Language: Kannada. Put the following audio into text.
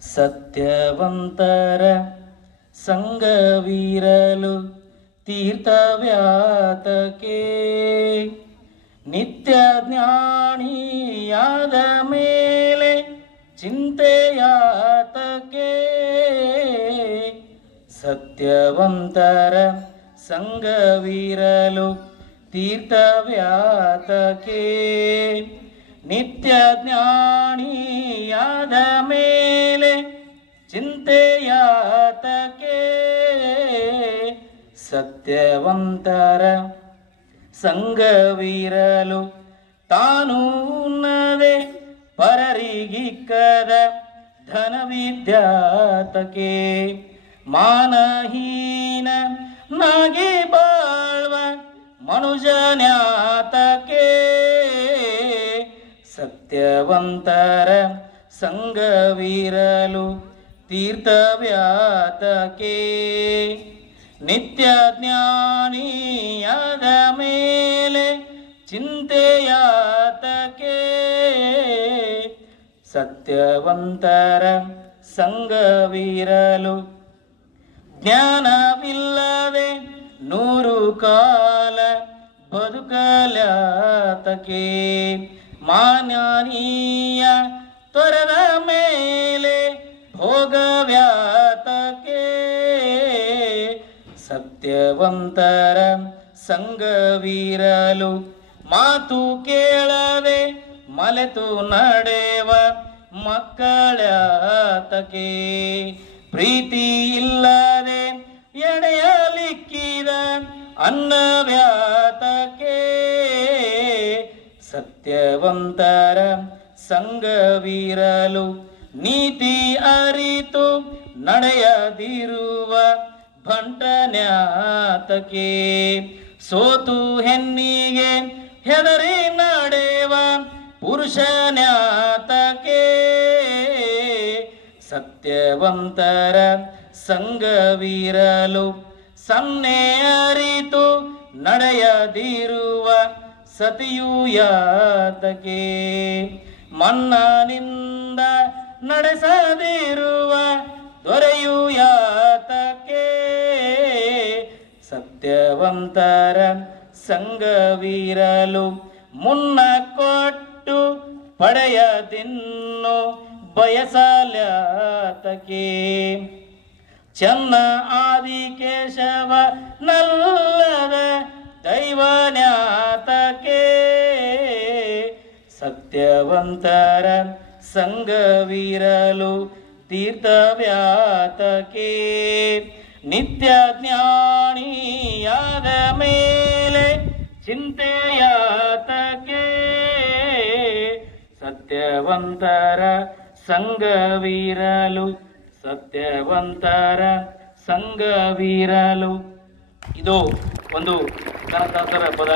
ಸತ್ಯವಂತರ ಸಂಗವಿರಲು ತೀರ್ಥವ್ಯಾತಕೆ. ನಿತ್ಯ ಜ್ಞಾನಿಯಾದ ಮೇಲೆ ಚಿಂತೆಯಾತಕೆ. ಸತ್ಯವಂತರ ಸಂಗವಿರಲು ತೀರ್ಥವ್ಯಾತಕೆ. ನಿತ್ಯ ಜ್ಞಾನಿಯಾದ ಮೇಲೆ ಚಿಂತೆಯಾತಕೆ ಸತ್ಯವಂತರ ಸಂಗವಿರಲು ತಾನು ಉನ್ನದೆ ಪರರಿಗಿಕ್ಕದ ಧನವಿದ್ಯಾತಕೆ ಮಾನಹೀನ ನಾಗಿ ಬಾಳ್ವ ಮನುಜನ್ಯಾತಕೆ ಸತ್ಯವಂತರ ಸಂಗವಿರಲು ತೀರ್ಥವ್ಯಾತಕೆ. ನಿತ್ಯ ಜ್ಞಾನಿಯಾದ ಮೇಲೆ ಚಿಂತೆಯಾತಕೆ. ಸತ್ಯವಂತರ ಸಂಗವಿರಲು ಜ್ಞಾನವಿಲ್ಲದೆ ನೂರು ಕಾಲ ಬದುಕಲಾತಕೆ ಮಾನ್ಯನೀಯ ತೊರೆದ ಮೇಲೆ ಭೋಗವ್ಯಾತಕೆ ಸತ್ಯವಂತರ ಸಂಗವಿರಲು ಮಾತು ಕೇಳದೆ ಮಲೆತು ನಡೆವ ಮಕ್ಕಳಾತಕೆ. ಪ್ರೀತಿ ಇಲ್ಲದೆ ಎಡೆಯಲಿಕ್ಕಿದ ಅನ್ನವ್ಯಾತಕೆ ಸತ್ಯವಂತರ ಸಂಗವಿರಲು ನೀತಿ ಅರಿತು ನಡೆಯದಿರುವ ಭಂಟನ್ಯಾತಕೆ ಸೋತು ಹೆಣ್ಣಿಗೆ ಹೆದರಿ ನಡೆವ ಪುರುಷನ್ಯಾತಕೆ ಸತ್ಯವಂತರ ಸಂಗವಿರಲು ಸನ್ನೆ ಅರಿತು ನಡೆಯದಿರುವ ಸತಿಯು ಯಾತಕೆ ಮನ್ನನಿಂದ ನಡೆಸದಿರುವ ದೊರೆಯು ಯಾತಕೆ ಸತ್ಯವಂತರ ಸಂಗವಿರಲು ಮುನ್ನ ಕೊಟ್ಟು ಪಡೆಯದಿನ್ನು ಬಯಸಲ್ಯಾತಕೆ ಚನ್ನ ಆದಿಕೇಶವ ನಲ್ಲದ ದೈವನ್ಯಾತಕೆ ಸತ್ಯವಂತರ ಸಂಗವಿರಲು ತೀರ್ಥವ್ಯಾತಕೆ. ನಿತ್ಯ ಜ್ಞಾನಿಯಾದ ಮೇಲೆ ಚಿಂತೆಯಾತಕೆ. ಸತ್ಯವಂತರ ಸಂಗವಿರಲು ಸತ್ಯವಂತರ ಸಂಗವಿರಲು ಇದು ಒಂದು ಕನಕಾಂತರ ಪದ.